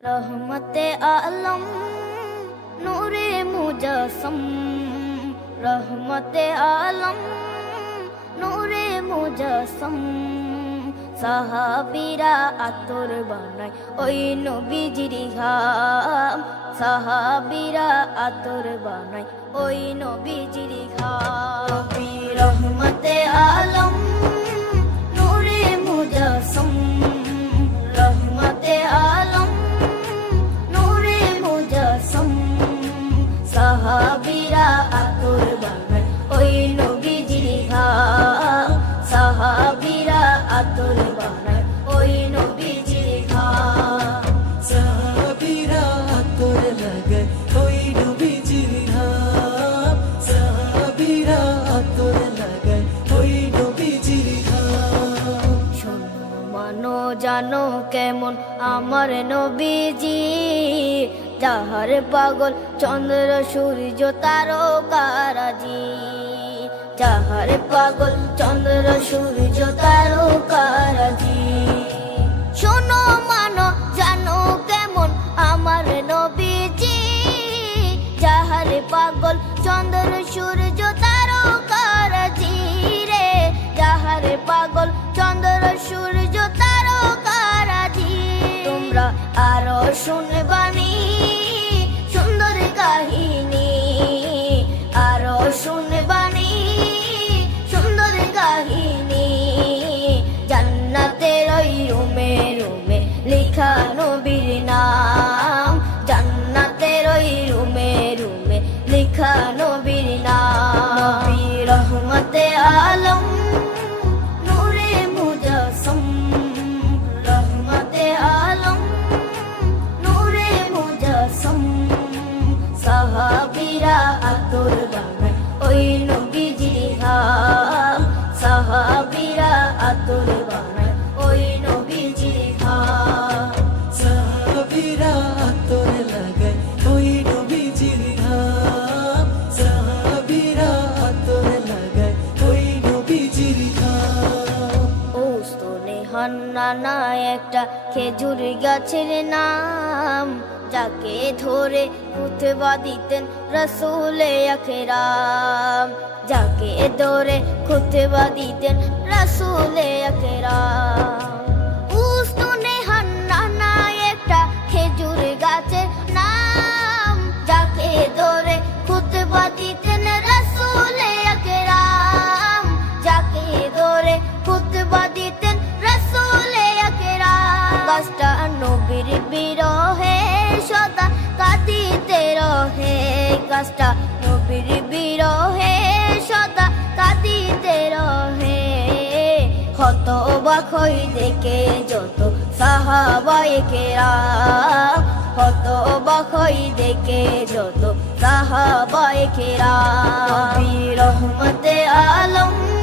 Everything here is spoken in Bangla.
रहमते आलम नूरे मुजस्सम, रहमते आलम नूरे मुजस्सम। সাহাবীরা আতর বানায় ওই নবীজির ঘাম, সাহাবীরা আতর বানায় ওই নবীজির ঘাম। নবী রহমতে আলম নূরে মুজস্সম, রহমতে আলম নূরে মুজস্সম। সাহাবীরা আতর বানায় ওই নবীজির ঘাম, সাহাবীরা আতর বানায় ওই নবীজির ঘাম। সাহাবীরা আতর লাগায় ওই নবীজির ঘাম, সাহাবীরা আতর লাগায় ওই নবীজির ঘাম। শোনো মানো জানো কেমন আমার নবীজি, যাহার পাগল চন্দ্র সূর্য তারকারাজি, যাহার পাগল চন্দ্র সূর্য তারকারাজি। শোনো মানো জানো কেমন আমার নবীজি, যাহার পাগল চন্দ্র সূর্য তারকারাজি রে, যাহার পাগল চন্দ্র সূর্য তারকারাজি। তোমরা আরো শুনবানি সুন্দর কাহিনী, আরো শুনবানি সুন্দর কাহিনী। জান্নাতের ওই রুমে রুমে লেখা নবীর নাম, জান্নাতের ওই রুমে রুমে লেখা নবীর নাম। নবী রহমতে আলম নূরে মুজস্সম, রহমতে আলম নূরে মুজস্সম। সাহাবীরা আতর বানায় ওই নবীজির ঘাম, সাহাবীরা আতর বানায় ওই নবীজির ঘাম। সাহাবীরা আতর লাগায় ওই নবীজির ঘাম, সাহাবীরা আতর লাগায় ওই নবীজির ঘাম। ও স্তনে হান্নানা একটা খেজুর গাছের নাম, যাকে ধরে খুতবা দিতেন রাসূলে আকরাম, যাকে ধরে খুতবা দিতেন রাসূলে আকরাম। উস্তনে হান্নানা একটা খেজুর গাছের নাম, যাকে ধরে খুতবা দিতেন রাসূলে আকরাম, যাকে ধরে খুতবা দিতেন রাসূলে আকরাম। গাছটা নবীর বিরহে সদা কাঁদিতে রহে, গাছটা নবীর বিরহে সদা কাঁদিতে রহে। হতবাক হই দেখে যত সাহাবায়ে কেরাম, হতবাক হই দেখে যত সাহাবায়ে কেরাম। নবী রহমতে আলম